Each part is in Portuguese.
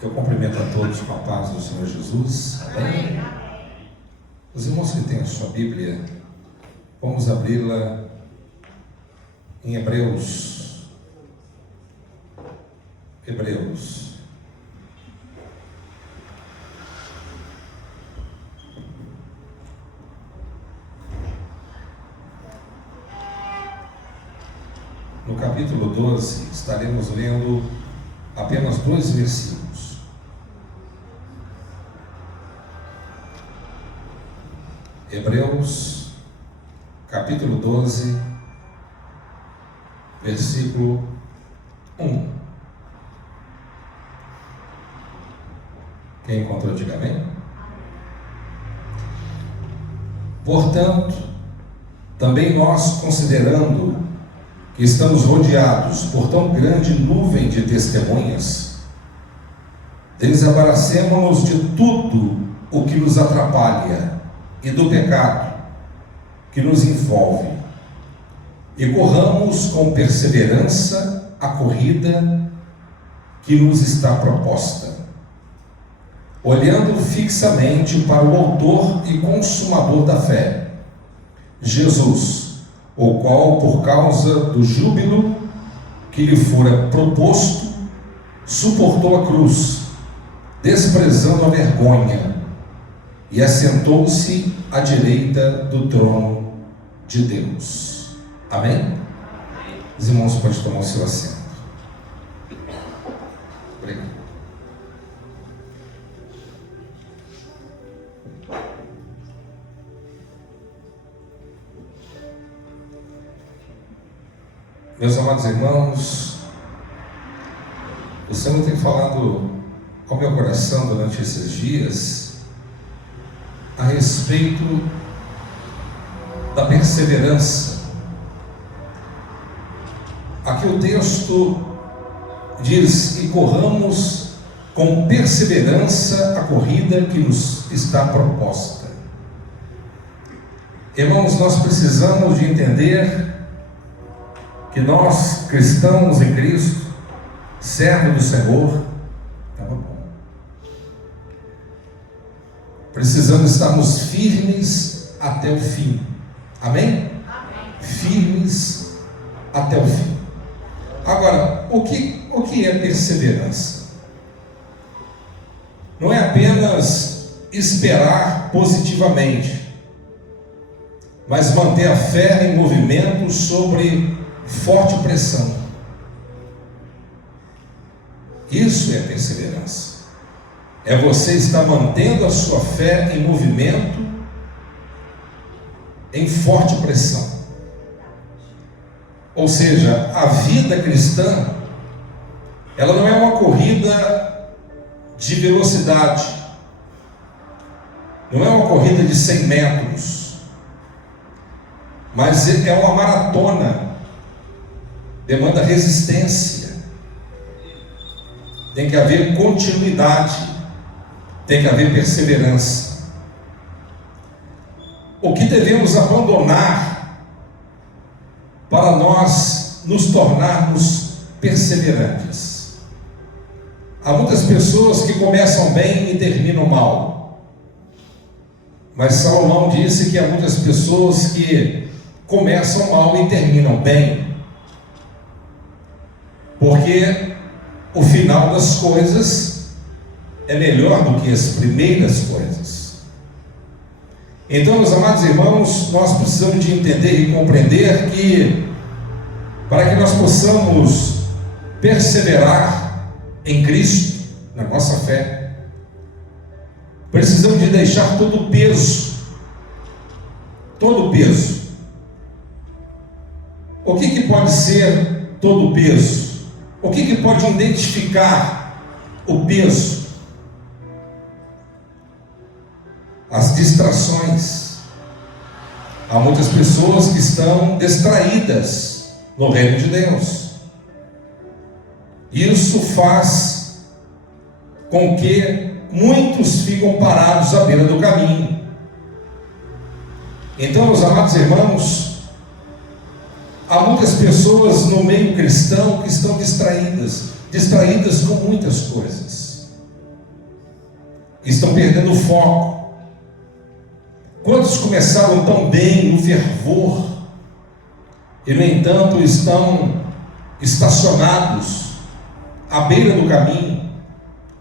Eu cumprimento a todos com a paz do Senhor Jesus. Amém? Os irmãos que têm a sua Bíblia, vamos abri-la em Hebreus. No capítulo 12, estaremos lendo apenas 2 versículos. Hebreus, capítulo 12, versículo 1. Quem encontrou, diga amém. Portanto, também nós, considerando que estamos rodeados por tão grande nuvem de testemunhas, desabaracemo-nos de tudo o que nos atrapalha e do pecado que nos envolve, e corramos com perseverança a corrida que nos está proposta, olhando fixamente para o autor e consumador da fé, Jesus, o qual, por causa do júbilo que lhe fora proposto, suportou a cruz, desprezando a vergonha, e assentou-se à direita do trono de Deus. Amém? Os irmãos podem tomar o seu assento. Obrigado. Meus amados irmãos, o Senhor tem falado ao meu coração durante esses dias a respeito da perseverança. Aqui o texto diz que corramos com perseverança a corrida que nos está proposta. Irmãos, nós precisamos de entender que nós, cristãos em Cristo, servos do Senhor, precisamos estarmos firmes até o fim. Amém? Firmes até o fim. Agora, o que é perseverança? Não é apenas esperar positivamente, mas manter a fé em movimento sobre forte pressão. Isso é perseverança. É você estar mantendo a sua fé em movimento, em forte pressão. Ou seja, a vida cristã, ela não é uma corrida de velocidade, não é uma corrida de 100 metros, mas é uma maratona, demanda resistência, tem que haver continuidade, tem que haver perseverança. O que devemos abandonar para nós nos tornarmos perseverantes? Há muitas pessoas que começam bem e terminam mal, mas Salomão disse que há muitas pessoas que começam mal e terminam bem, porque o final das coisas é melhor do que as primeiras coisas. Então, meus amados irmãos, nós precisamos de entender e compreender que, para que nós possamos perseverar em Cristo, na nossa fé, precisamos de deixar todo o peso. O que pode ser todo o peso? O que pode identificar o peso? As distrações. Há muitas pessoas que estão distraídas no reino de Deus. Isso faz com que muitos ficam parados à beira do caminho. Então, meus amados irmãos, há muitas pessoas no meio cristão que estão distraídas com muitas coisas. estão perdendo o foco. Quantos começaram tão bem, no fervor, e no entanto estão estacionados à beira do caminho,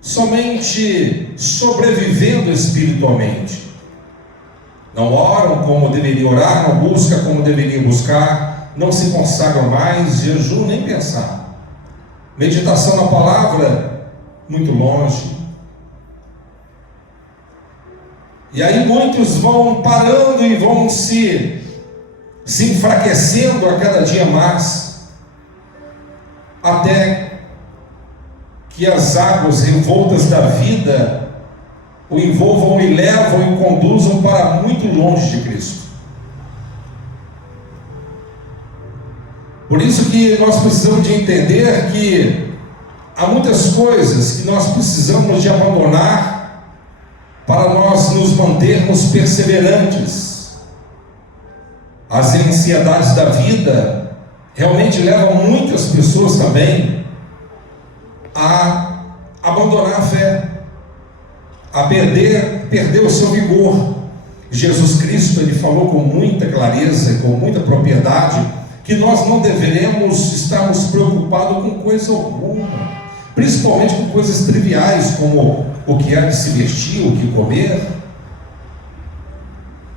somente sobrevivendo espiritualmente. Não oram como deveria orar, não buscam como deveria buscar, não se consagram mais, jejum nem pensar. Meditação na palavra, muito longe. E aí muitos vão parando e vão se enfraquecendo a cada dia mais, até que as águas revoltas da vida o envolvam e levam e conduzam para muito longe de Cristo. Por isso que nós precisamos de entender que há muitas coisas que nós precisamos de abandonar para nós nos mantermos perseverantes. As ansiedades da vida realmente levam muitas pessoas também a abandonar a fé, a perder o seu vigor. Jesus Cristo, ele falou com muita clareza e com muita propriedade que nós não deveremos estarmos preocupados com coisa alguma, principalmente com coisas triviais, como o que há de se vestir, o que comer.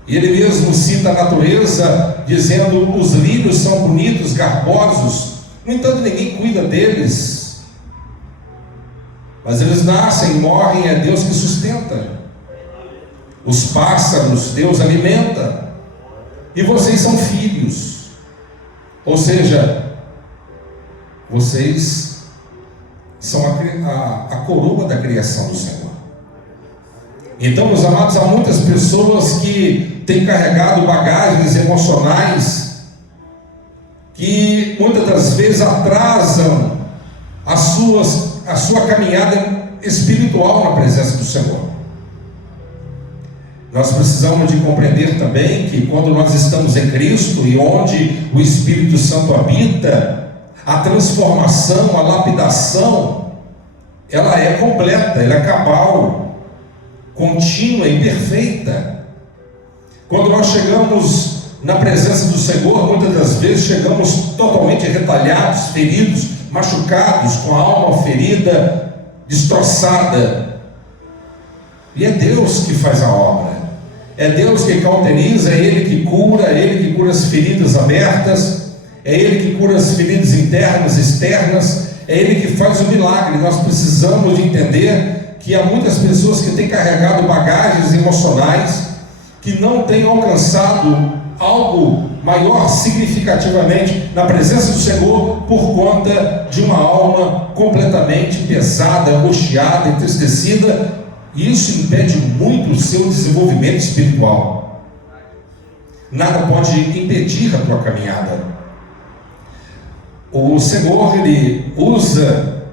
E ele mesmo cita a natureza, dizendo: os lírios são bonitos, garbosos, no entanto ninguém cuida deles, mas eles nascem e morrem, é Deus que sustenta. Os pássaros, Deus alimenta, e vocês são filhos, ou seja, vocês são a coroa da criação do Senhor. Então, meus amados, há muitas pessoas que têm carregado bagagens emocionais que muitas das vezes atrasam a sua caminhada espiritual na presença do Senhor. Nós precisamos de compreender também que quando nós estamos em Cristo e onde o Espírito Santo habita, a transformação, a lapidação, ela é completa, ela é cabal, contínua e perfeita. Quando nós chegamos na presença do Senhor, muitas das vezes chegamos totalmente retalhados, feridos, machucados, com a alma ferida, destroçada. E é Deus que faz a obra, é Deus que cauteriza, é Ele que cura as feridas abertas, é Ele que cura as feridas internas, externas, é Ele que faz o milagre. Nós precisamos de entender que há muitas pessoas que têm carregado bagagens emocionais, que não têm alcançado algo maior significativamente na presença do Senhor, por conta de uma alma completamente pesada, angustiada, entristecida. E isso impede muito o seu desenvolvimento espiritual. Nada pode impedir a tua caminhada. O Senhor, ele usa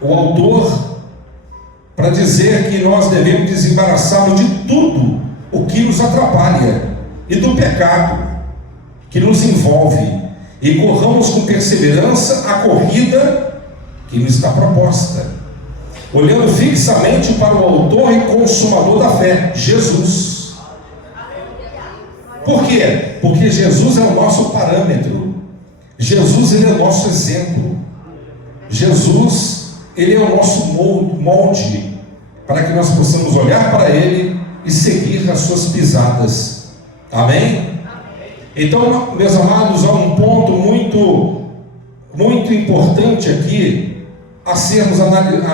o autor para dizer que nós devemos desembaraçarmos de tudo o que nos atrapalha e do pecado que nos envolve, e corramos com perseverança a corrida que nos está proposta, olhando fixamente para o autor e consumador da fé, Jesus. Por quê? Porque Jesus é o nosso parâmetro, Jesus, ele é o nosso exemplo, Jesus, ele é o nosso molde, para que nós possamos olhar para ele e seguir as suas pisadas. Amém? Então, meus amados, há um ponto muito importante aqui a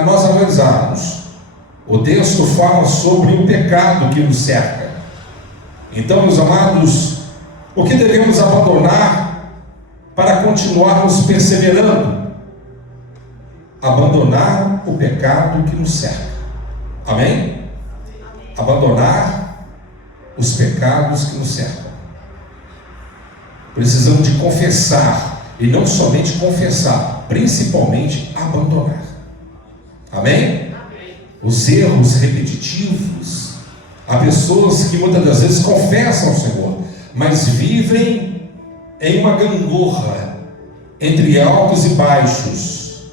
nós analisarmos. O texto fala sobre o pecado que nos cerca. Então, meus amados, o que devemos abandonar para continuarmos perseverando? Abandonar o pecado que nos cerca. Amém? Abandonar os pecados que nos cercam. Precisamos de confessar, e não somente confessar, principalmente abandonar. Amém? Os erros repetitivos. Há pessoas que muitas das vezes confessam ao Senhor, mas vivem em uma gangorra entre altos e baixos,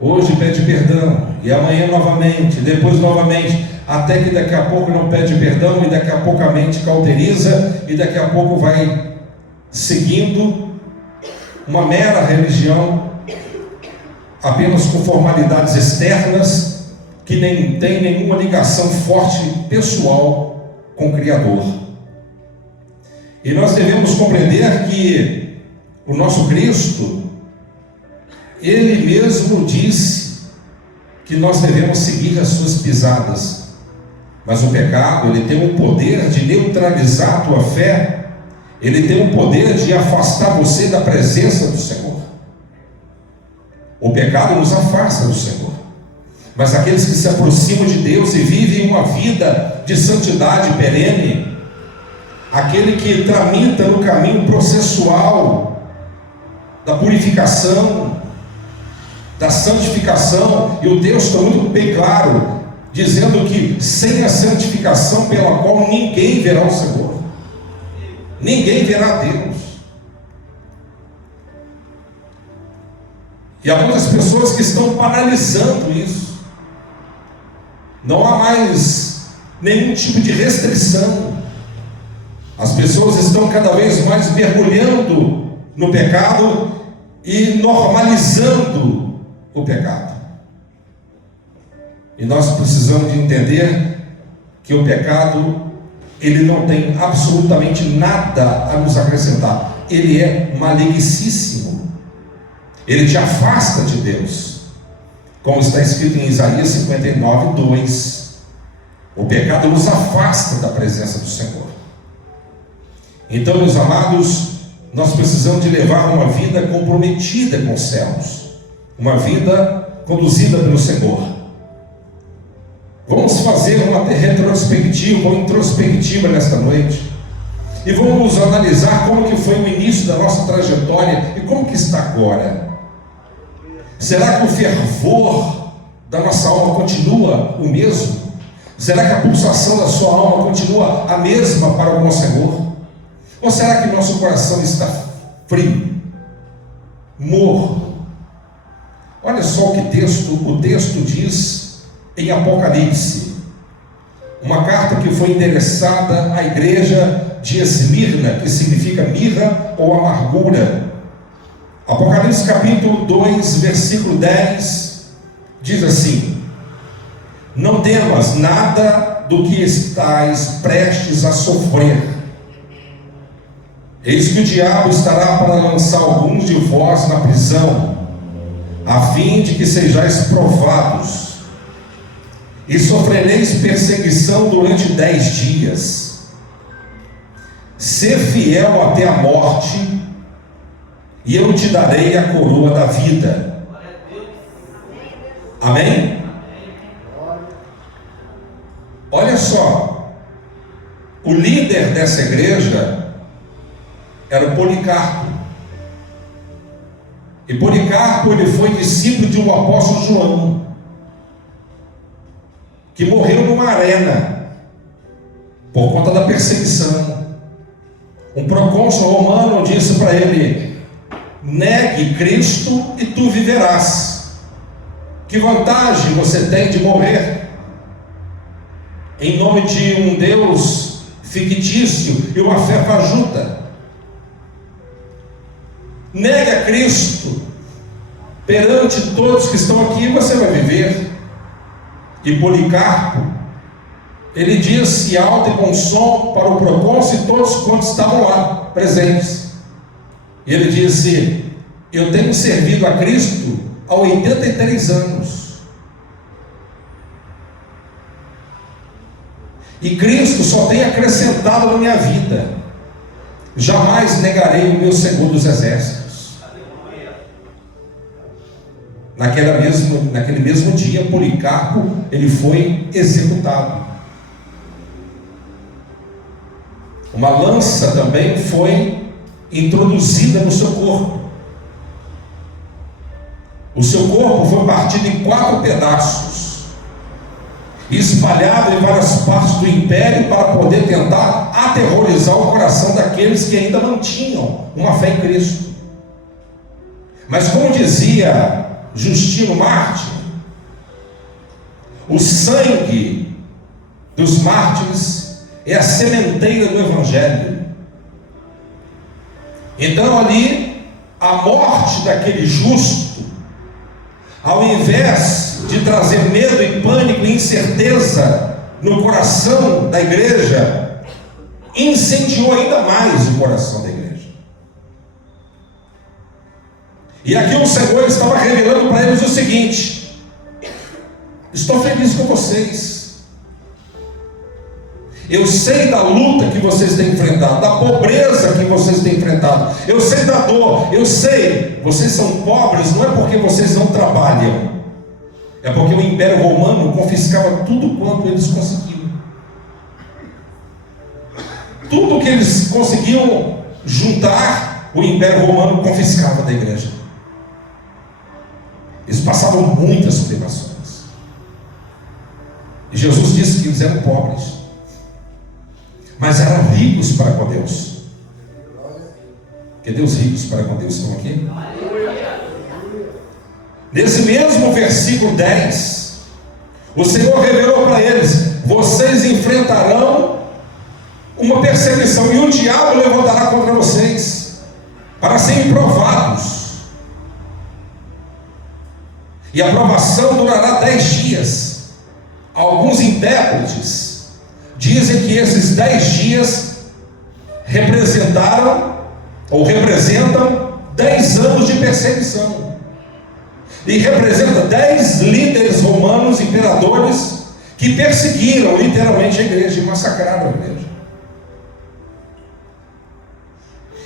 Hoje pede perdão, e amanhã novamente, depois novamente, até que daqui a pouco não pede perdão, e daqui a pouco a mente cauteriza, e daqui a pouco vai seguindo uma mera religião, apenas com formalidades externas, que nem tem nenhuma ligação forte pessoal com o Criador. E nós devemos compreender que o nosso Cristo, Ele mesmo disse que nós devemos seguir as suas pisadas. Mas o pecado, ele tem o poder de neutralizar a tua fé, ele tem o poder de afastar você da presença do Senhor. O pecado nos afasta do Senhor. Mas aqueles que se aproximam de Deus e vivem uma vida de santidade perene, aquele que tramita no caminho processual da purificação, da santificação, e o texto está muito bem claro, dizendo que sem a santificação pela qual ninguém verá o Senhor, ninguém verá Deus. E há muitas pessoas que estão paralisando isso. Não há mais nenhum tipo de restrição. As pessoas estão cada vez mais mergulhando no pecado e normalizando o pecado. E nós precisamos de entender que o pecado, ele não tem absolutamente nada a nos acrescentar. Ele é malignicíssimo. Ele te afasta de Deus. Como está escrito em Isaías 59:2. O pecado nos afasta da presença do Senhor. Então, meus amados, nós precisamos de levar uma vida comprometida com os céus, uma vida conduzida pelo Senhor. Vamos fazer uma retrospectiva ou introspectiva nesta noite, e vamos analisar como que foi o início da nossa trajetória e como que está agora. Será que o fervor da nossa alma continua o mesmo? Será que a pulsação da sua alma continua a mesma para o bom Senhor? Ou será que nosso coração está frio, morno? Olha só o que o texto diz em Apocalipse, uma carta que foi endereçada à igreja de Esmirna, que significa mirra ou amargura. Apocalipse capítulo 2, versículo 10, diz assim: não temas nada do que estais prestes a sofrer. Eis que o diabo estará para lançar alguns de vós na prisão, a fim de que sejais provados, e sofrereis perseguição durante 10 dias. Ser fiel até a morte, e eu te darei a coroa da vida. Amém? Olha só, o líder dessa igreja era Policarpo. E Policarpo, ele foi discípulo de um apóstolo João, que morreu numa arena por conta da perseguição. Um procônsul romano disse para ele: negue Cristo e tu viverás. Que vantagem você tem de morrer em nome de um Deus fictício e uma fé fajuta? Negue a Cristo perante todos que estão aqui e você vai viver. E Policarpo, ele disse alto e com som para o procônsul e todos quantos estavam lá presentes. E ele disse: eu tenho servido a Cristo há 83 anos. E Cristo só tem acrescentado na minha vida. Jamais negarei o meu Senhor dos exércitos. Naquele mesmo dia, Policarpo, ele foi executado. Uma lança também foi introduzida no seu corpo. O seu corpo foi partido em 4 pedaços e espalhado em várias partes do império para poder tentar aterrorizar o coração daqueles que ainda não tinham uma fé em Cristo. Mas como dizia Justino Mártir, o sangue dos mártires é a sementeira do Evangelho. Então ali, a morte daquele justo, ao invés de trazer medo e pânico e incerteza no coração da igreja, incendiou ainda mais o coração da igreja. E aqui o Senhor estava revelando para eles o seguinte: estou feliz com vocês. Eu sei da luta que vocês têm enfrentado, da pobreza que vocês têm enfrentado. Eu sei da dor, eu sei. Vocês são pobres não é porque vocês não trabalham, é porque o Império Romano confiscava tudo quanto eles conseguiam. Tudo que eles conseguiam juntar, o Império Romano confiscava da igreja. Eles passavam muitas privações. E Jesus disse que eles eram pobres, mas eram ricos para com Deus. Que Deus ricos para com Deus estão aqui? Nesse mesmo versículo 10, o Senhor revelou para eles: vocês enfrentarão uma perseguição, e o diabo levantará contra vocês para serem provados. E a provação durará 10 dias. Alguns intérpretes dizem que esses 10 dias representaram ou representam 10 anos de perseguição. E representa 10 líderes romanos, imperadores, que perseguiram literalmente a igreja e massacraram a igreja.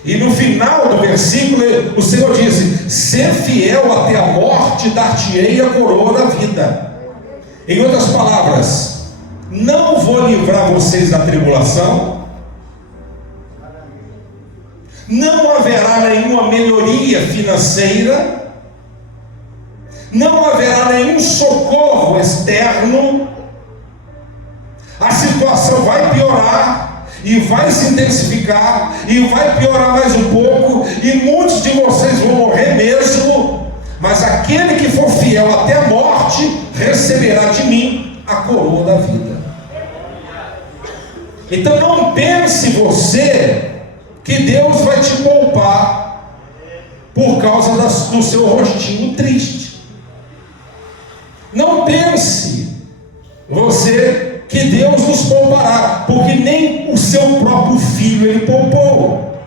E no final do versículo, o Senhor disse: ser fiel até a morte, dar-te-ei a coroa da vida. Em outras palavras, não vou livrar vocês da tribulação, não haverá nenhuma melhoria financeira, não haverá nenhum socorro externo, a situação vai piorar, e vai se intensificar, e vai piorar mais um pouco, e muitos de vocês vão morrer mesmo, mas aquele que for fiel até a morte, receberá de mim a coroa da vida. Então não pense você que Deus vai te poupar por causa do seu rostinho triste. Não pense você que Deus nos poupará, porque nem o seu próprio filho ele poupou.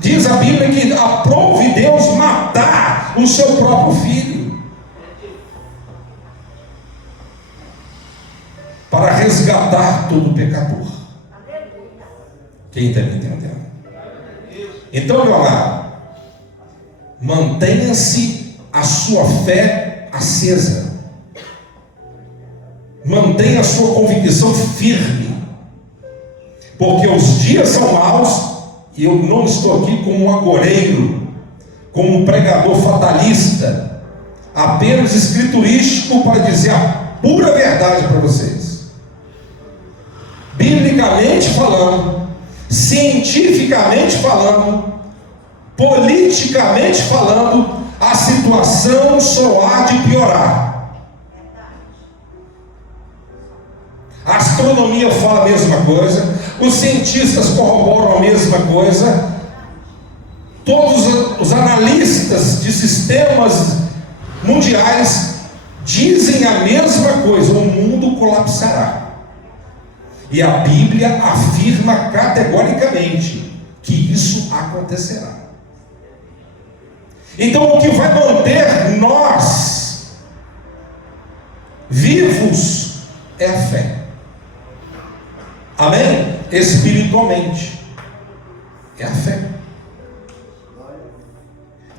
Diz a Bíblia que aprove Deus matar o seu próprio filho para resgatar todo pecador. Quem está me entendendo? Então, meu amado, mantenha-se a sua fé acesa. Mantenha a sua convicção firme, porque os dias são maus, e eu não estou aqui como um agoreiro, como um pregador fatalista, apenas escriturístico para dizer a pura verdade para vocês. Biblicamente falando, cientificamente falando, politicamente falando, a situação só há de piorar. A astronomia fala a mesma coisa, os cientistas corroboram a mesma coisa, todos os analistas de sistemas mundiais dizem a mesma coisa: o mundo colapsará. E a Bíblia afirma categoricamente que isso acontecerá. Então o que vai manter nós vivos é a fé. Amém? Espiritualmente é a fé.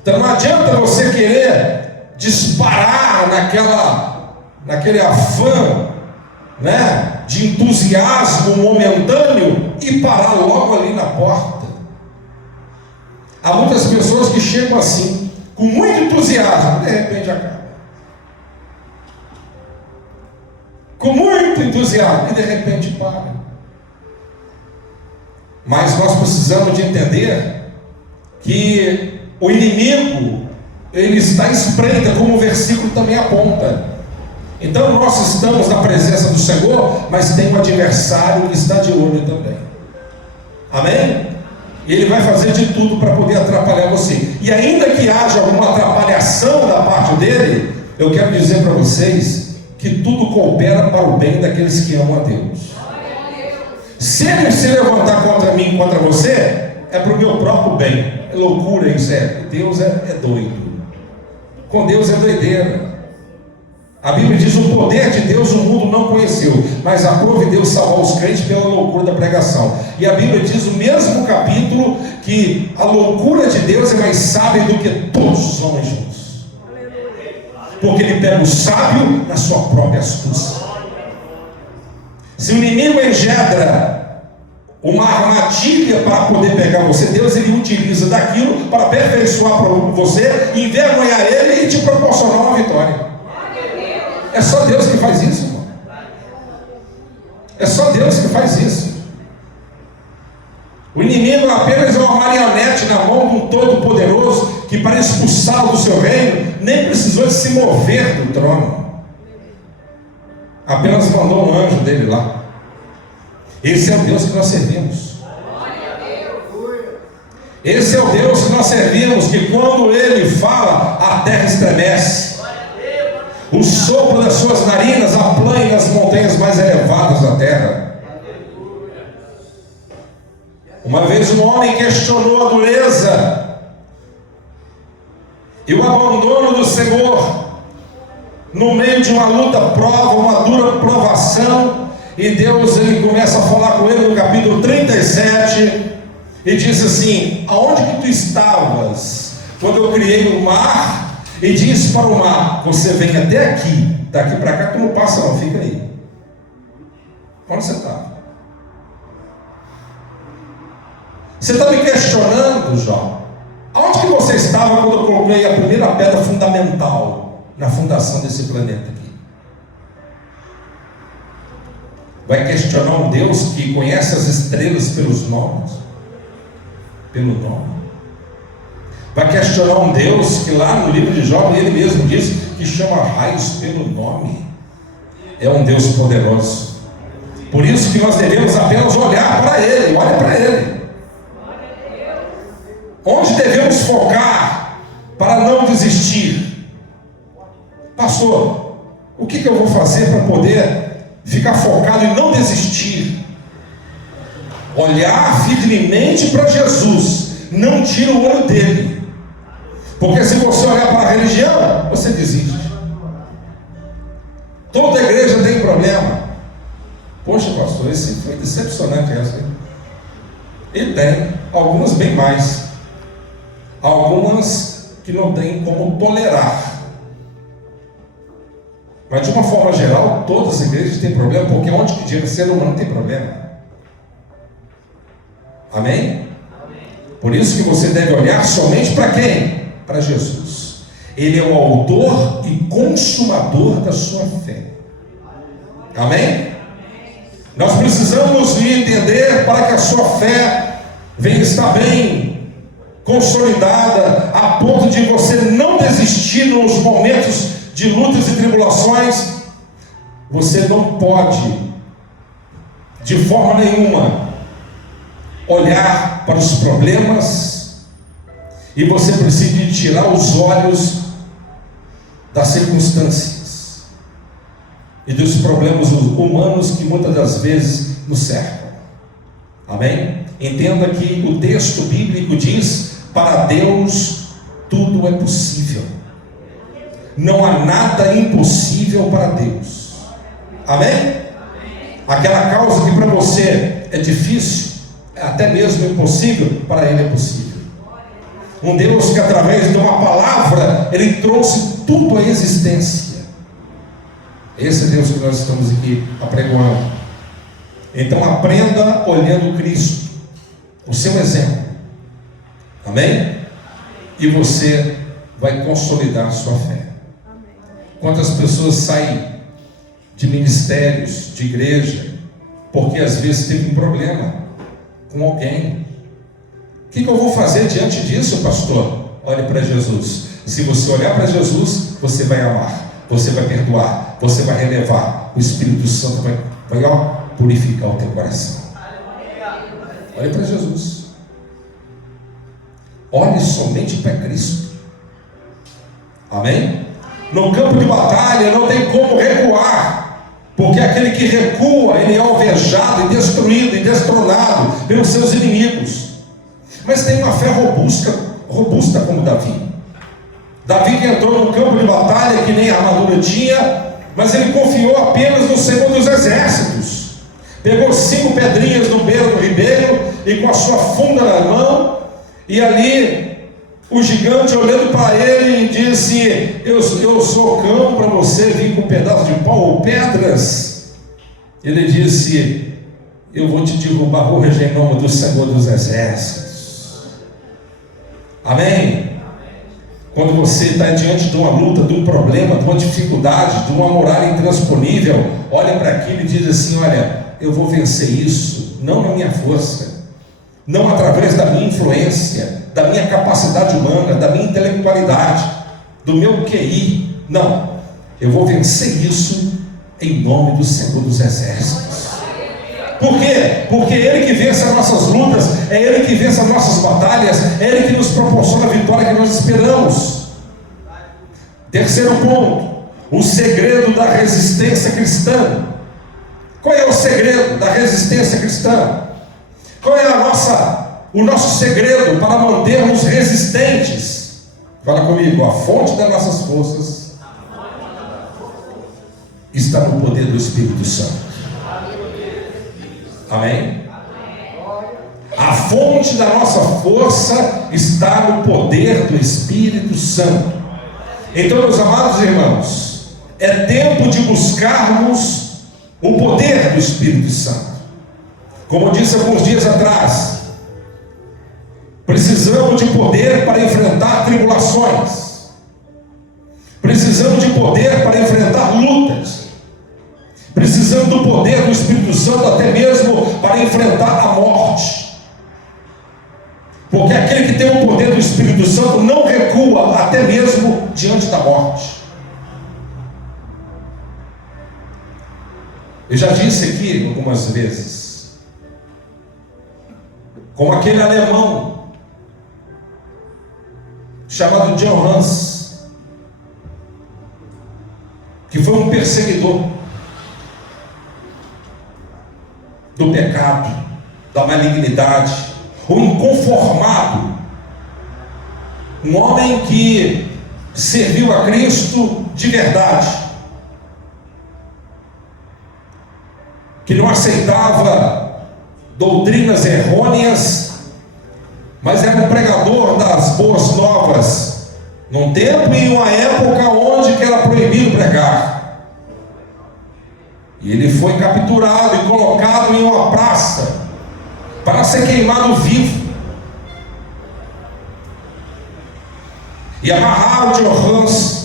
Então não adianta você querer disparar naquele afã, né, de entusiasmo momentâneo e parar logo ali na porta. Há muitas pessoas que chegam assim, com muito entusiasmo, de repente acaba. Com muito entusiasmo e de repente para. Mas nós precisamos de entender que o inimigo, ele está à espreita, como o versículo também aponta. Então nós estamos na presença do Senhor, mas tem um adversário que está de olho também. Amém? E ele vai fazer de tudo para poder atrapalhar você. E ainda que haja alguma atrapalhação da parte dele, eu quero dizer para vocês que tudo coopera para o bem daqueles que amam a Deus. Se ele se levantar contra mim, contra você, é para o meu próprio bem. É loucura isso, Deus é doido. Com Deus é doideira. A Bíblia diz: o poder de Deus o mundo não conheceu, mas aprove Deus salvar os crentes pela loucura da pregação. E a Bíblia diz no mesmo capítulo que a loucura de Deus é mais sábia do que todos os homens juntos, porque ele pega o sábio na sua própria astúcia. Se o inimigo engendra uma armadilha para poder pegar você, Deus ele utiliza daquilo para aperfeiçoar você, envergonhar ele e te proporcionar uma vitória. É só Deus que faz isso, irmão. É só Deus que faz isso. O inimigo apenas é uma marionete na mão de um todo-poderoso que, para expulsá-lo do seu reino, nem precisou de se mover do trono. Apenas mandou um anjo dele lá. Esse é o Deus que nós servimos. Esse é o Deus que nós servimos, que quando ele fala, a terra estremece. O sopro das suas narinas aplana as montanhas mais elevadas da terra. Uma vez um homem questionou a dureza e o abandono do Senhor no meio de uma luta, prova, uma dura provação, e Deus ele começa a falar com ele no capítulo 37 e diz assim: aonde que tu estavas quando eu criei o mar? E disse para o mar: você vem até aqui, daqui para cá tu não passa não, fica aí. Onde você está? Você está me questionando, Jó? Aonde que você estava quando eu coloquei a primeira pedra fundamental na fundação desse planeta aqui? Vai questionar um Deus que conhece as estrelas pelos nomes? Pelo nome? Vai questionar um Deus que lá no livro de Jó ele mesmo diz que chama raios pelo nome? É um Deus poderoso. Por isso que nós devemos apenas olhar para Ele. Olha para Ele. Onde devemos focar para não desistir? Pastor, o que eu vou fazer para poder ficar focado e não desistir? Olhar firmemente para Jesus. Não tira o olho dele. Porque se você olhar para a religião, você desiste. Toda igreja tem problema. Poxa, pastor, esse foi decepcionante essa. E tem, algumas bem mais. Algumas que não tem como tolerar. Mas de uma forma geral, todas as igrejas têm problema, porque onde que diga ser humano tem problema. Amém? Por isso que você deve olhar somente para quem? Para Jesus. Ele é o autor e consumador da sua fé. Amém? Nós precisamos entender para que a sua fé venha estar bem consolidada, a ponto de você não desistir nos momentos de lutas e tribulações. Você não pode, de forma nenhuma, olhar para os problemas, e você precisa de tirar os olhos das circunstâncias e dos problemas humanos que muitas das vezes nos cercam. Amém? Entenda que o texto bíblico diz: para Deus tudo é possível. Não há nada impossível para Deus. Amém? Aquela causa que para você é difícil, até mesmo impossível, para Ele é possível. Um Deus que através de uma palavra Ele trouxe tudo à existência. Esse é Deus que nós estamos aqui apregoando. Então aprenda olhando Cristo, o seu exemplo. Amém? E você vai consolidar a sua fé. Quantas pessoas saem de ministérios, de igreja, porque às vezes teve um problema com alguém. O que eu vou fazer diante disso, pastor? Olhe para Jesus. se você olhar para Jesus, você vai amar, você vai perdoar, você vai relevar. O Espírito Santo vai purificar o teu coração. Olhe para Jesus. Olhe somente para Cristo. Amém? No campo de batalha não tem como recuar, porque aquele que recua, ele é alvejado e destruído e destronado pelos seus inimigos. Mas tem uma fé robusta como Davi. Davi que entrou no campo de batalha que nem armadura tinha, mas ele confiou apenas no Senhor dos Exércitos. Pegou 5 pedrinhas no beiro do ribeiro e com a sua funda na mão, e ali o gigante olhando para ele disse: eu sou cão para você vir com um pedaço de pau ou pedras? Ele disse: eu vou te derrubar hoje em nome do Senhor dos Exércitos. Amém? Quando você está diante de uma luta, de um problema, de uma dificuldade, de uma muralha intransponível, olha para aquilo e diz assim: olha, eu vou vencer isso, não na minha força, não através da minha influência, da minha capacidade humana, da minha intelectualidade, do meu QI, não, eu vou vencer isso em nome do Senhor dos Exércitos. Por quê? Porque é Ele que vence as nossas lutas, é Ele que vence as nossas batalhas, é Ele que nos proporciona a vitória que nós esperamos. Terceiro ponto, o segredo da resistência cristã. Qual é o segredo da resistência cristã? Qual é o nosso segredo para mantermos resistentes? Fala comigo: a fonte das nossas forças está no poder do Espírito Santo. Amém? A fonte da nossa força está no poder do Espírito Santo. Então, meus amados irmãos, é tempo de buscarmos o poder do Espírito Santo. Como eu disse alguns dias atrás, precisamos de poder para enfrentar tribulações, precisamos de poder para enfrentar lutas, precisamos do poder do Espírito Santo até mesmo para enfrentar a morte, porque aquele que tem o poder do Espírito Santo não recua até mesmo diante da morte. Eu já disse aqui algumas vezes, como aquele alemão chamado John Hans, que foi um perseguidor do pecado, da malignidade, um inconformado, um homem que serviu a Cristo de verdade, que não aceitava doutrinas errôneas, mas era um pregador das boas novas, num tempo e uma época onde que era proibido pregar. E ele foi capturado e colocado em uma praça para ser queimado vivo. E amarraram John Hans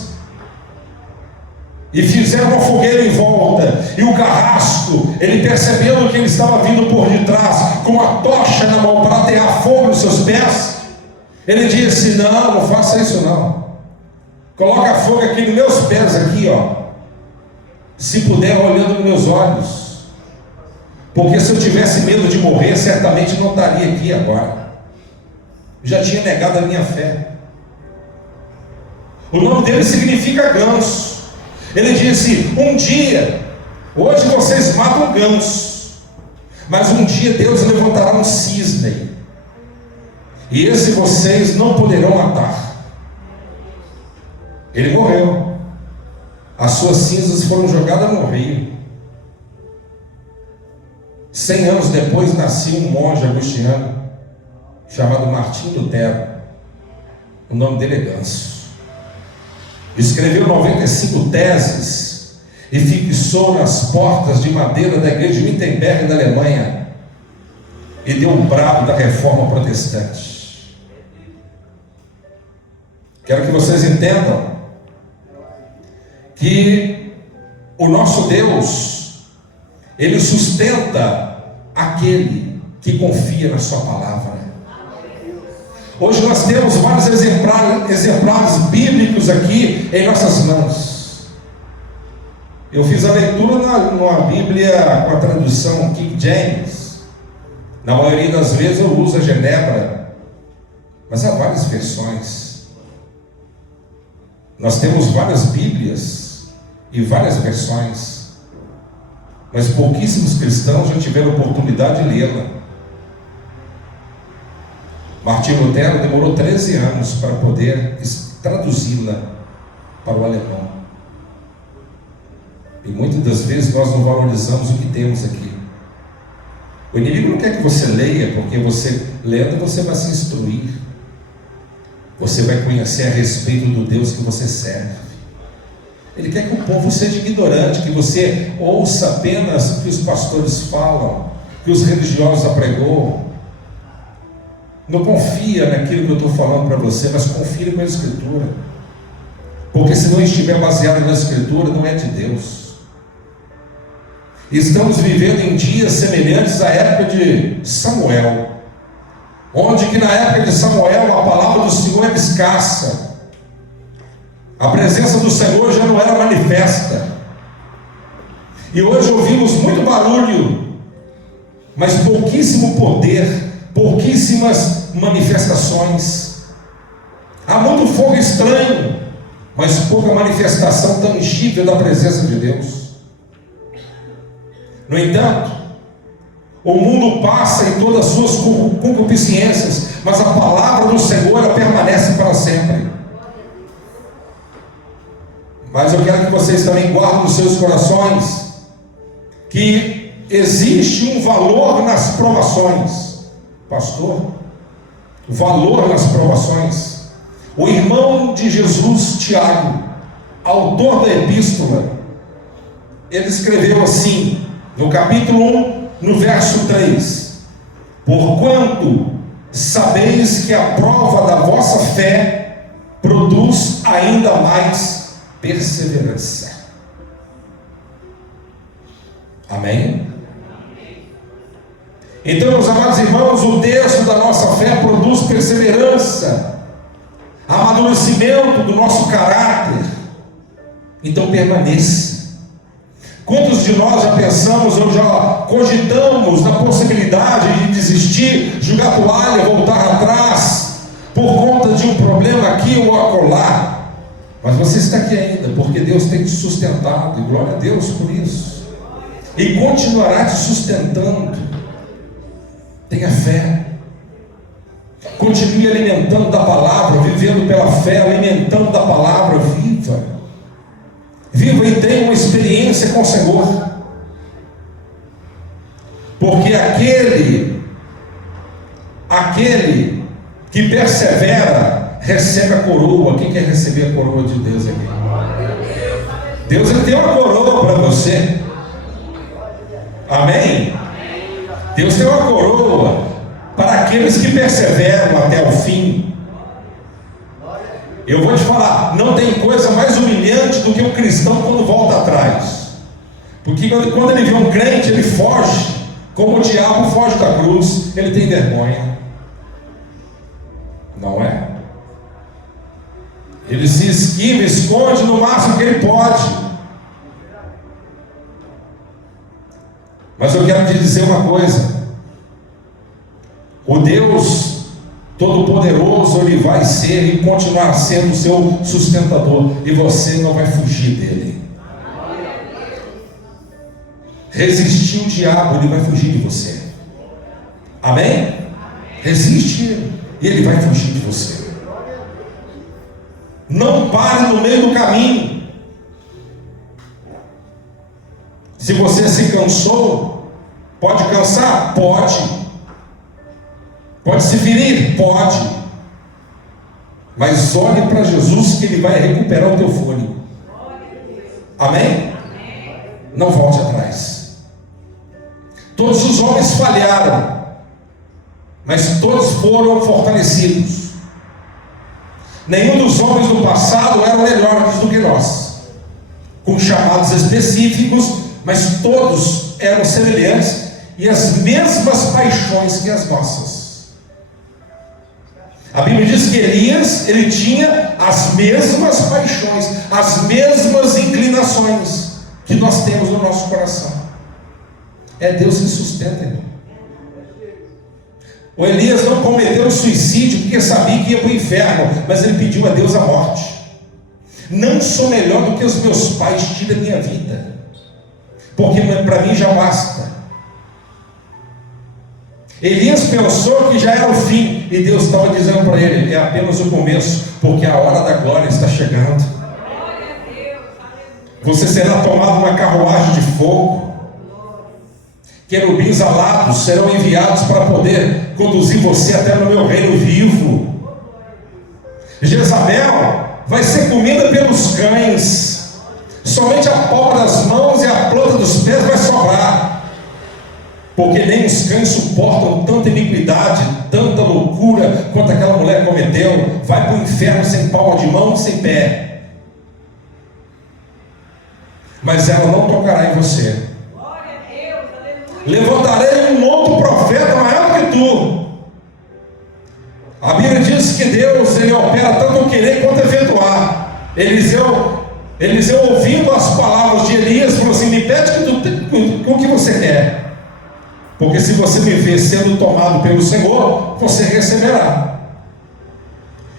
e fizeram uma fogueira em volta, e o carrasco, ele percebendo que ele estava vindo por detrás com a tocha na mão para atear fogo nos seus pés, ele disse: não faça isso não, coloca fogo aqui nos meus pés aqui, ó, se puder olhando nos meus olhos, porque se eu tivesse medo de morrer, certamente não estaria aqui agora, já tinha negado a minha fé. O nome dele significa ganso. Ele disse: um dia, hoje vocês matam ganso, mas um dia Deus levantará um cisne, e esse vocês não poderão matar. Ele morreu, as suas cinzas foram jogadas no rio. 100 anos depois nasceu um monge agostiniano chamado Martim Lutero. O nome dele é Ganso. Escreveu 95 teses e fixou nas portas de madeira da igreja de Wittenberg, da Alemanha, e deu um brado da reforma protestante. Quero que vocês entendam que o nosso Deus, Ele sustenta aquele que confia na sua palavra. Hoje nós temos vários exemplares bíblicos aqui em nossas mãos. Eu fiz a leitura numa Bíblia com a tradução King James. Na maioria das vezes eu uso a Genebra, mas há várias versões. Nós temos várias Bíblias e várias versões, mas pouquíssimos cristãos já tiveram oportunidade de lê-la. Martinho Lutero demorou 13 anos para poder traduzi-la para o alemão. E muitas das vezes nós não valorizamos o que temos aqui. O inimigo não quer que você leia, porque você lendo você vai se instruir. Você vai conhecer a respeito do Deus que você serve. Ele quer que o povo seja ignorante, que você ouça apenas o que os pastores falam, que os religiosos apregoam. Não confia naquilo que eu estou falando para você, mas confia com a Escritura. Porque se não estiver baseado na Escritura, não é de Deus. Estamos vivendo em dias semelhantes à época de Samuel, onde que na época de Samuel a palavra do Senhor era escassa. A presença do Senhor já não era manifesta. E hoje ouvimos muito barulho, mas pouquíssimo poder, pouquíssimas manifestações. Há muito fogo estranho, mas pouca manifestação tangível da presença de Deus. No entanto, o mundo passa em todas as suas concupiscências, mas a palavra do Senhor ela permanece para sempre. Mas eu quero que vocês também guardem nos seus corações que existe um valor nas provações. Pastor, valor nas provações. O irmão de Jesus, Tiago, autor da epístola, ele escreveu assim, no capítulo 1, no verso 3: porquanto sabeis que a prova da vossa fé produz ainda mais perseverança. Amém? Então, meus amados irmãos, o texto da nossa fé produz perseverança, amadurecimento do nosso caráter. Então permaneça. Quantos de nós já pensamos ou já cogitamos na possibilidade de desistir, jogar toalha, voltar atrás, por conta de um problema aqui ou acolá? Mas você está aqui ainda, porque Deus tem te sustentado, e glória a Deus por isso, e continuará te sustentando. Tenha fé, continue alimentando da palavra, vivendo pela fé, alimentando da palavra, viva e tenha uma experiência com o Senhor, porque aquele que persevera recebe a coroa. Quem quer receber a coroa de Deus aqui? Deus ele tem uma coroa para você. Amém? Deus tem uma coroa para aqueles que perseveram até o fim. Eu vou te falar, não tem coisa mais humilhante do que um cristão quando volta atrás. Porque quando ele vê um crente, ele foge, como o diabo foge da cruz, ele tem vergonha. Não é? Ele se esquiva, esconde no máximo que ele pode. Mas eu quero te dizer uma coisa: o Deus Todo-Poderoso, ele vai ser e continuar sendo o seu sustentador, e você não vai fugir dele. Resistir o diabo, ele vai fugir de você. Amém? Resiste ele, e ele vai fugir de você. Não pare no meio do caminho. Se você se cansou, pode cansar? Pode. Pode se ferir? Pode. Mas olhe para Jesus, que ele vai recuperar o teu fôlego. Amém? Não volte atrás. Todos os homens falharam, mas todos foram fortalecidos. Nenhum dos homens do passado eram melhores do que nós, com chamados específicos, mas todos eram semelhantes e as mesmas paixões que as nossas. A Bíblia diz que Elias, ele tinha as mesmas paixões, as mesmas inclinações que nós temos no nosso coração. É Deus que sustenta, irmão. O Elias não cometeu suicídio porque sabia que ia para o inferno, mas ele pediu a Deus a morte. Não sou melhor do que os meus pais, tira a minha vida, porque para mim já basta. Elias pensou que já era o fim, e Deus estava dizendo para ele: é apenas o começo, porque a hora da glória está chegando. Você será tomado numa carruagem de fogo, querubins alados serão enviados para poder conduzir você até no meu reino vivo. Jezabel vai ser comida pelos cães, somente a palma das mãos e a planta dos pés vai sobrar, porque nem os cães suportam tanta iniquidade, tanta loucura quanto aquela mulher cometeu. Vai para o inferno sem palma de mão, sem pé, mas ela não tocará em você. Levantarei um outro profeta maior que tu. A Bíblia diz que Deus, ele opera tanto o querer quanto efetuar. Eliseu ouvindo as palavras de Elias, falou assim: me pede o que você quer, porque se você me ver sendo tomado pelo Senhor, você receberá.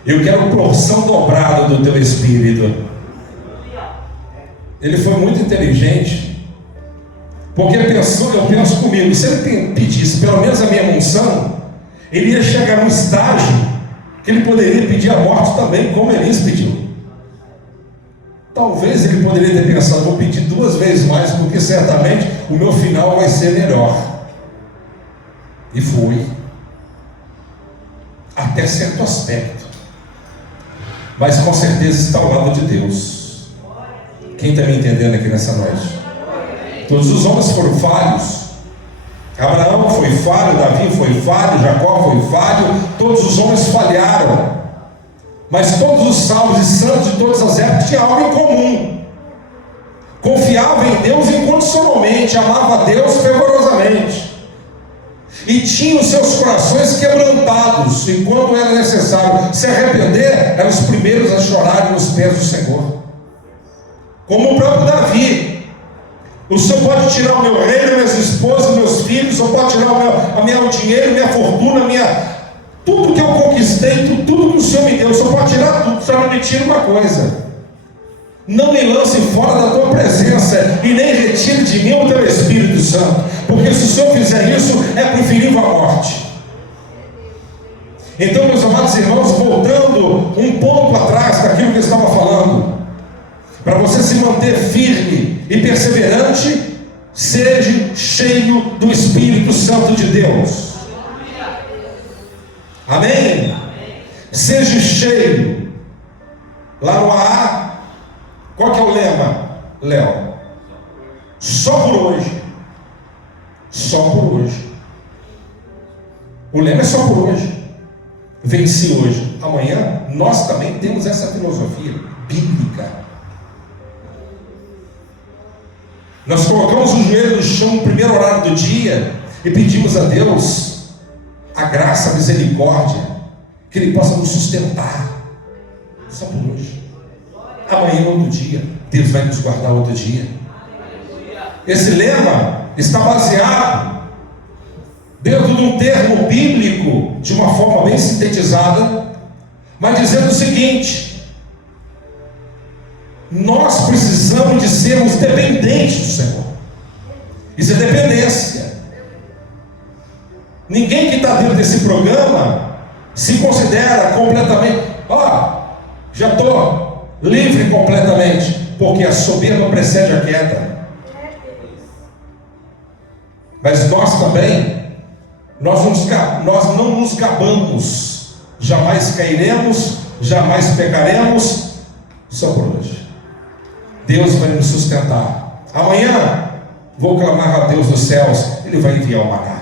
Eu quero porção dobrada do teu espírito. Ele foi muito inteligente, porque eu penso comigo, se ele pedisse pelo menos a minha unção, ele ia chegar num estágio que ele poderia pedir a morte também, como Elias pediu. Talvez ele poderia ter pensado: vou pedir 2 vezes mais, porque certamente o meu final vai ser melhor. E foi, até certo aspecto, mas com certeza está ao lado de Deus. Quem está me entendendo aqui nessa noite? Todos os homens foram falhos. Abraão foi falho, Davi foi falho, Jacó foi falho, todos os homens falharam. Mas todos os salvos e santos de todas as épocas tinham algo em comum: confiava em Deus incondicionalmente, amava a Deus fervorosamente, e tinha os seus corações quebrantados, e quando era necessário se arrepender, eram os primeiros a chorarem nos pés do Senhor. Como o próprio Davi: o Senhor pode tirar o meu reino, minhas esposas, meus filhos, o Senhor pode tirar o dinheiro, minha fortuna, tudo que eu conquistei, tudo que o Senhor me deu, o Senhor pode tirar tudo, só não me tira uma coisa: não me lance fora da tua presença, e nem retire de mim o teu Espírito Santo, porque se o Senhor fizer isso, é preferível a morte. Então, meus amados irmãos, voltando um ponto atrás daquilo que eu estava falando, para você se manter firme e perseverante, seja cheio do Espírito Santo de Deus. Amém? Seja cheio. Lá no AA, qual que é o lema, Léo? Só por hoje. Só por hoje. O lema é só por hoje. Venci hoje. Amanhã nós também temos essa filosofia bíblica. Nós colocamos o joelho no chão no primeiro horário do dia e pedimos a Deus a graça, a misericórdia, que Ele possa nos sustentar. Só por hoje. Amanhã, outro dia, Deus vai nos guardar outro dia. Esse lema está baseado dentro de um termo bíblico, de uma forma bem sintetizada, mas dizendo o seguinte: nós precisamos de sermos dependentes do Senhor. Isso é dependência. Ninguém que está dentro desse programa se considera completamente: já estou livre completamente, porque a soberba precede a queda. Mas nós também, nós não nos gabamos, jamais cairemos, jamais pecaremos, só por hoje. Deus vai nos sustentar. Amanhã vou clamar a Deus dos céus, Ele vai enviar o maná.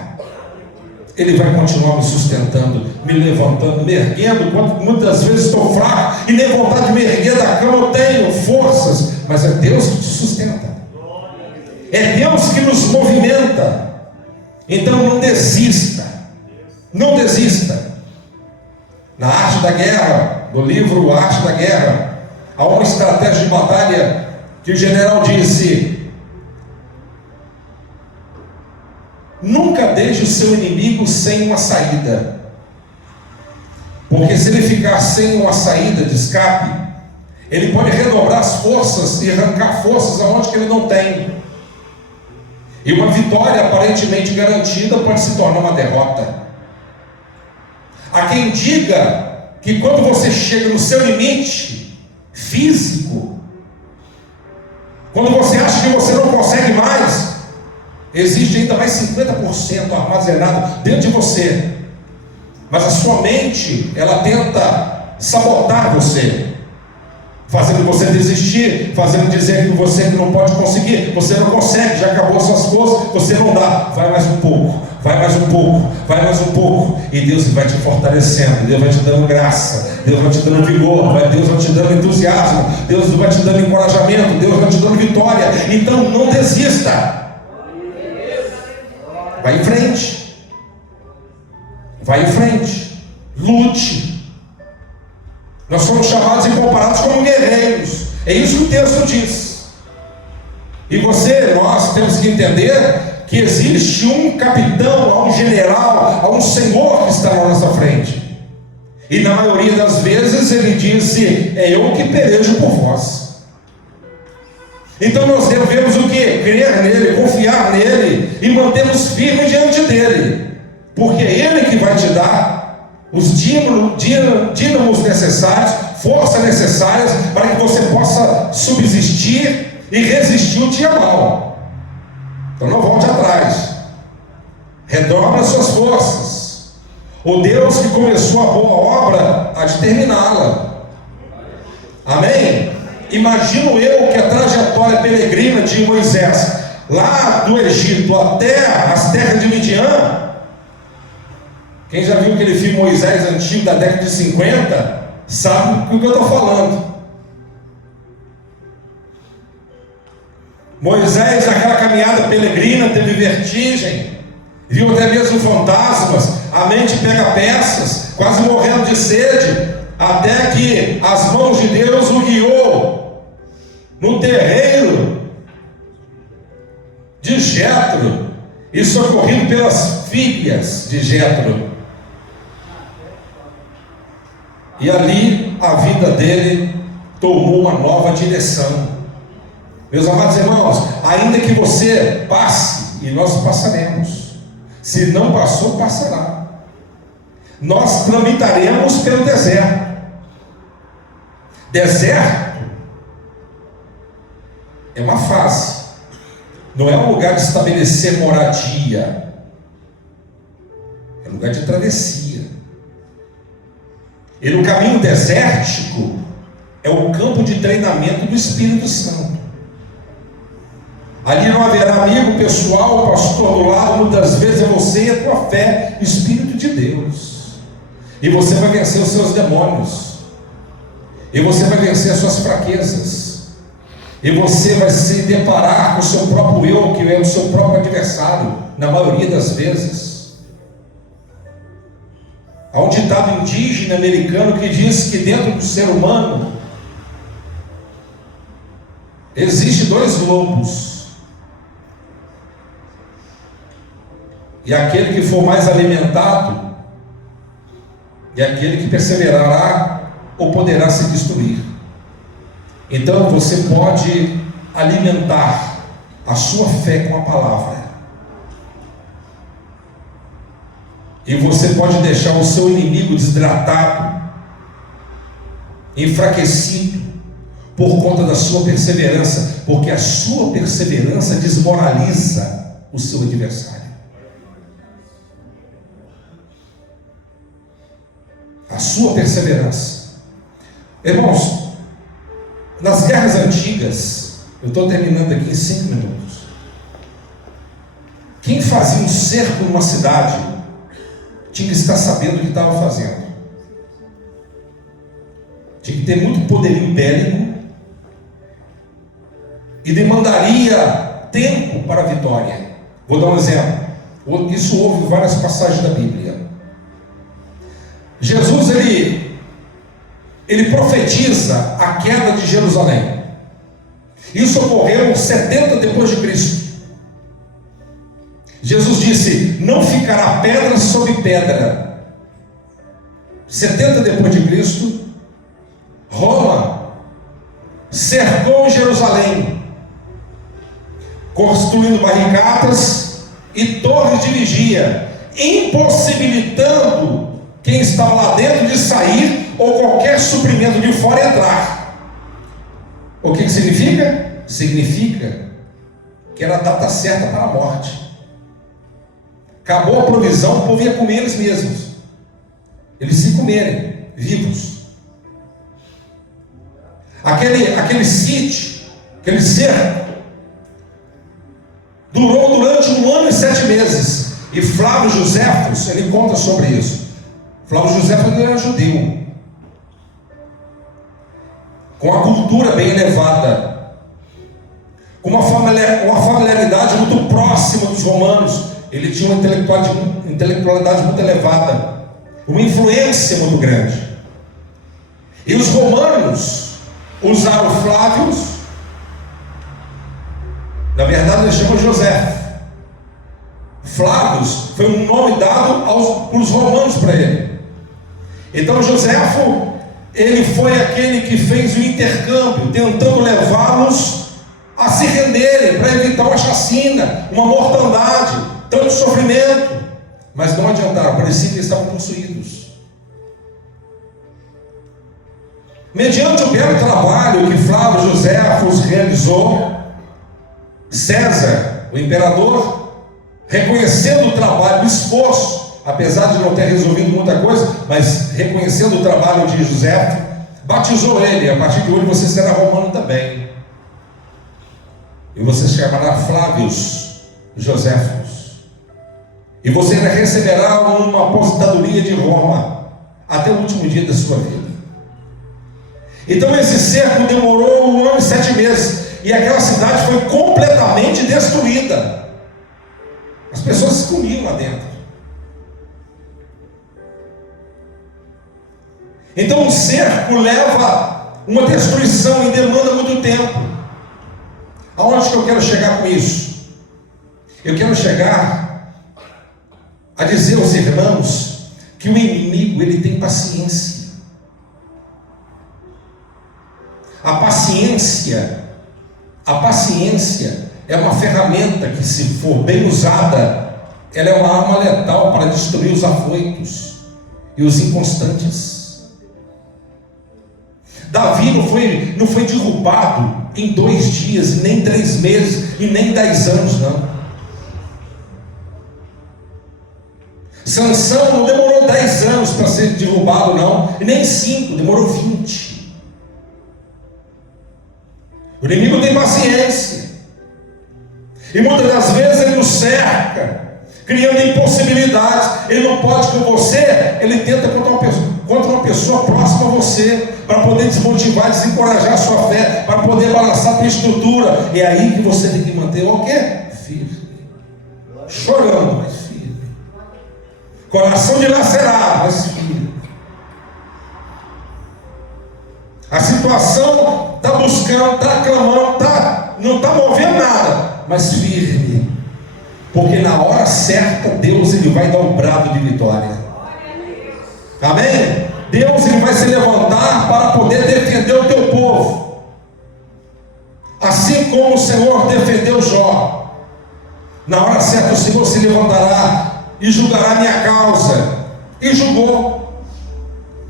Ele vai continuar me sustentando, me levantando, me erguendo, quando muitas vezes estou fraco e nem vontade de me erguer da cama eu tenho forças, mas é Deus que te sustenta, é Deus que nos movimenta. Então não desista, não desista. Na Arte da Guerra, no livro Arte da Guerra, há uma estratégia de batalha que o general disse: nunca deixe o seu inimigo sem uma saída, porque se ele ficar sem uma saída de escape, ele pode redobrar as forças e arrancar forças aonde que ele não tem. E uma vitória aparentemente garantida pode se tornar uma derrota. Há quem diga que quando você chega no seu limite físico, quando você acha que você não consegue mais, existe ainda mais 50% armazenado dentro de você. Mas a sua mente, ela tenta sabotar você, fazendo você desistir, fazendo dizer que você não pode conseguir, você não consegue, já acabou suas forças, você não dá, vai mais um pouco, vai mais um pouco, vai mais um pouco, e Deus vai te fortalecendo, Deus vai te dando graça, Deus vai te dando vigor, Deus vai te dando entusiasmo, Deus vai te dando encorajamento, Deus vai te dando vitória. Então não desista, vai em frente, vai em frente, lute. Nós somos chamados e comparados como guerreiros. É isso que o texto diz. E nós temos que entender que existe um capitão, um general, um senhor que está na nossa frente. E na maioria das vezes ele disse: é eu que pelejo por vós. Então nós devemos o quê? Crer nele, confiar nele e mantermos firmes diante dele. Porque é ele que vai te dar os dínamos necessários, forças necessárias para que você possa subsistir e resistir o dia mal. Então não volte atrás, redobra suas forças. O Deus que começou a boa obra há de terminá-la. Amém? Imagino eu que a trajetória peregrina de Moisés, lá do Egito até as terras de Midian. Quem já viu aquele filme Moisés antigo da década de 50, sabe o que eu estou falando. Moisés, naquela caminhada peregrina, teve vertigem, viu até mesmo fantasmas, a mente pega peças, quase morrendo de sede, até que as mãos de Deus o guiou no terreiro de Jetro, e socorrido pelas filhas de Jetro. E ali a vida dele tomou uma nova direção. Meus amados irmãos, ainda que você passe, e nós passaremos, se não passou, passará. Nós tramitaremos pelo deserto. Deserto é uma fase, não é um lugar de estabelecer moradia, é um lugar de travessia. E no caminho desértico é o campo de treinamento do Espírito Santo. Ali não haverá amigo pessoal, pastor do lado, muitas vezes é você e a tua fé, Espírito de Deus. E você vai vencer os seus demônios. E você vai vencer as suas fraquezas. E você vai se deparar com o seu próprio eu, que é o seu próprio adversário, na maioria das vezes. Há um ditado indígena americano que diz que dentro do ser humano existe dois lobos. E aquele que for mais alimentado e aquele que perseverará ou poderá se destruir. Então você pode alimentar a sua fé com a palavra. E você pode deixar o seu inimigo desidratado, enfraquecido, por conta da sua perseverança, porque a sua perseverança desmoraliza o seu adversário. A sua perseverança. Irmãos, nas guerras antigas, eu estou terminando aqui em 5 minutos. Quem fazia um cerco numa cidade tinha que estar sabendo o que estava fazendo. Tinha que ter muito poderio bélico e demandaria tempo para a vitória. Vou dar um exemplo. Isso houve em várias passagens da Bíblia. Jesus, ele profetiza a queda de Jerusalém. Isso ocorreu 70 depois de Cristo. Jesus disse: não ficará pedra sobre pedra. 70 depois de Cristo, Roma cercou Jerusalém, construindo barricadas e torres de vigia, impossibilitando quem estava lá dentro de sair ou qualquer suprimento de fora entrar. O que significa? Significa que era a data certa para a morte. Acabou a provisão, o povo ia comer eles mesmos. Eles se comerem, vivos. Aquele sítio, aquele cerco, durou durante 1 ano e 7 meses. E Flávio Joséfos, ele conta sobre isso. Flávio Joséfos era judeu, com a cultura bem elevada, com uma familiaridade muito próxima dos romanos. Ele tinha uma intelectualidade muito elevada, uma influência muito grande. E os romanos usaram Flávios, na verdade eles chamam José. Flávios foi um nome dado pelos romanos para ele. Então Joséfo, ele foi aquele que fez o intercâmbio, tentando levá-los a se renderem, para evitar uma chacina, uma mortandade, tanto sofrimento. Mas não adiantaram, parecia que eles estavam possuídos. Mediante o belo trabalho que Flávio Joséfo realizou, César, o imperador, reconhecendo o trabalho, o esforço, apesar de não ter resolvido muita coisa, mas reconhecendo o trabalho de José, batizou ele. A partir de hoje você será romano também, e você se chamará Flávios Joséfos, e você receberá uma aposentadoria de Roma até o último dia da sua vida. Então esse cerco demorou 1 ano e 7 meses, e aquela cidade foi completamente destruída. As pessoas se comiam lá dentro. Então o cerco leva uma destruição e demanda muito tempo. Aonde que eu quero chegar com isso? Eu quero chegar a dizer aos irmãos que o inimigo, ele tem paciência. A paciência é uma ferramenta que, se for bem usada, ela é uma arma letal para destruir os afoitos e os inconstantes. Davi não foi derrubado em 2 dias, nem 3 meses, e nem 10 anos, não. Sansão não demorou 10 anos para ser derrubado, não, e nem 5, demorou 20. O inimigo tem paciência, e muitas das vezes ele nos cerca, criando impossibilidades. Ele não pode com você, ele tenta contra uma pessoa próxima a você, para poder desmotivar, desencorajar a sua fé, para poder balançar a tua estrutura. É aí que você tem que manter o quê? Firme, chorando, mas firme, coração dilacerado, mas firme. A situação está buscando, está clamando, não está movendo nada, mas firme, porque na hora certa Deus, ele vai dar um brado de vitória. Amém? Deus, ele vai se levantar para poder defender o teu povo, assim como o Senhor defendeu Jó. Na hora certa o Senhor se levantará e julgará a minha causa. E julgou,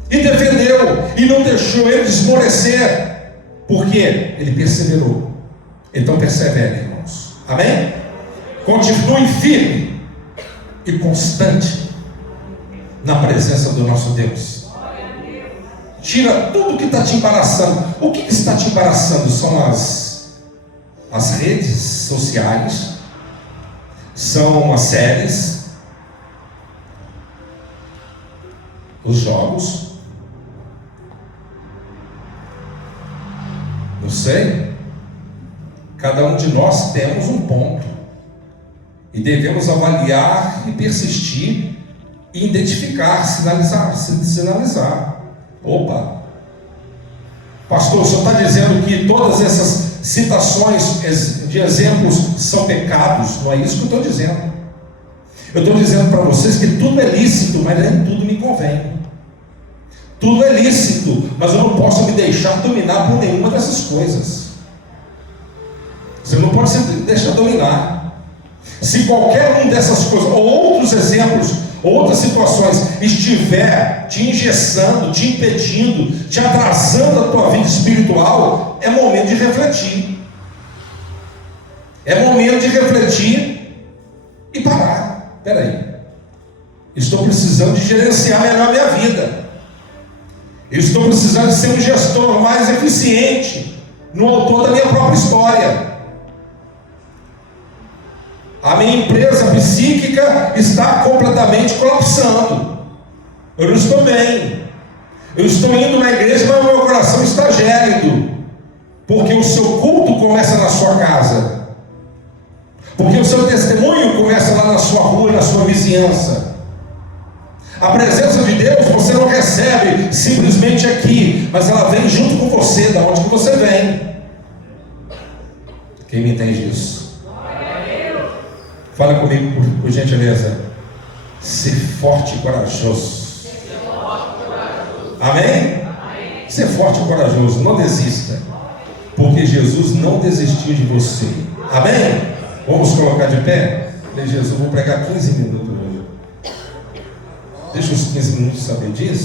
e defendeu, e não deixou ele esmorecer, porque ele perseverou. Então persevere, irmãos. Amém? Continue firme e constante na presença do nosso Deus. Tira tudo que está te embaraçando. O que está te embaraçando? São as redes sociais, são as séries, os jogos, não sei. Cada um de nós temos um ponto, e devemos avaliar e persistir identificar, sinalizar. Opa! Pastor, o senhor está dizendo que todas essas citações de exemplos são pecados? Não é isso que eu estou dizendo. Eu estou dizendo para vocês que tudo é lícito, mas nem tudo me convém. Tudo é lícito, mas eu não posso me deixar dominar por nenhuma dessas coisas. Você não pode se deixar dominar. Se qualquer um dessas coisas, ou outros exemplos, outras situações, estiver te engessando, te impedindo, te atrasando a tua vida espiritual, é momento de refletir. É momento de refletir e parar. Espera aí, estou precisando de gerenciar melhor a minha vida. Eu estou precisando de ser um gestor mais eficiente, no autor da minha própria história. A minha empresa psíquica está completamente colapsando. Eu não estou bem. Eu estou indo na igreja, mas o meu coração está gélido. Porque o seu culto começa na sua casa. Porque o seu testemunho começa lá na sua rua, na sua vizinhança. A presença de Deus você não recebe simplesmente aqui, mas ela vem junto com você, da onde que você vem. Quem me entende isso? Fala comigo, por gentileza. Ser forte e corajoso. Amém? Ser forte e corajoso. Não desista. Porque Jesus não desistiu de você. Amém? Vamos colocar de pé? Jesus, eu vou pregar 15 minutos hoje. Deixa os 15 minutos saber disso.